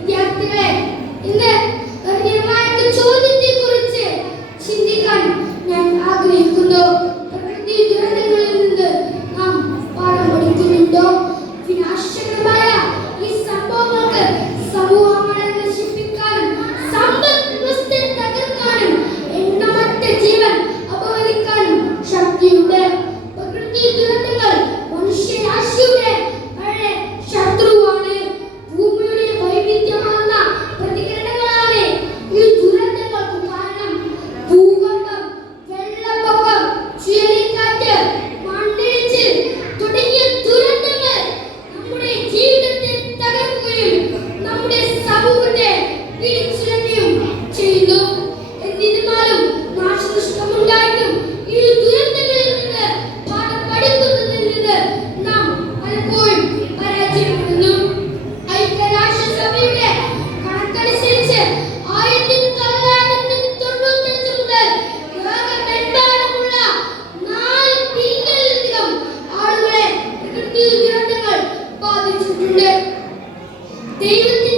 വിദ്യാർത്ഥികളെ, ഇന്ന് ഒരു നിർണായക ചോദ്യത്തെക്കുറിച്ച് ചിന്തിക്കാൻ ഞാൻ ആഗ്രഹിക്കുന്നു. പ്രകൃതി ദുരന്തങ്ങളിൽ നിന്ന് നാം പാഠം പഠിക്കുന്നുണ്ടോ? വിനാശകരമായ ഈ സംഭവങ്ങൾക്ക് സമൂഹങ്ങളെ നശിപ്പിക്കാനും സമ്പദ് വ്യവസ്ഥയെ തകർക്കാനും എണ്ണമറ്റ ജീവൻ അപഹരിക്കാനും ശക്തിയുണ്ട്. പ്രകൃതി ദുരന്തങ്ങൾ മനുഷ്യരാശിയുടെ പഴയ ശത്രുവാണ്. ഭൂമിയുടെ വൈവിധ്യമാർന്ന പ്രതികരണങ്ങളാണ് ഈ ദുരന്തങ്ങൾക്ക് കാരണം. ഭൂകമ്പം, വെള്ളപ്പൊക്കം, ചുഴലിക്കാറ്റ്, മണ്ണിടിച്ചിൽ തുടങ്ങിയ ദുരന്തങ്ങൾ നമ്മുടെ ജീവിതത്തെ തകർക്കുകയും നമ്മുടെ സമൂഹത്തെ പിടിച്ചുലയ്ക്കുകയും ചെയ്യുന്നു. എന്നിരുന്നാലും നാശനഷ്ടമുണ്ടായിട്ടും ഈ ദുരന്തങ്ങളിൽ നിന്ന് പാഠം പഠിക്കുന്നതിൽ നിന്ന് നാം പലപ്പോഴും പരാജയപ്പെടുന്നു. ഐക്യരാഷ്ട്രസഭയുടെ കണക്കനുസരിച്ച് 1995 മുതൽ ലോകമെമ്പാടുമുള്ള 4 ബില്യണിലധികം ആളുകളെ പ്രകൃതി ദുരന്തങ്ങൾ ബാധിച്ചിട്ടുണ്ട്. ദൈവത്തെ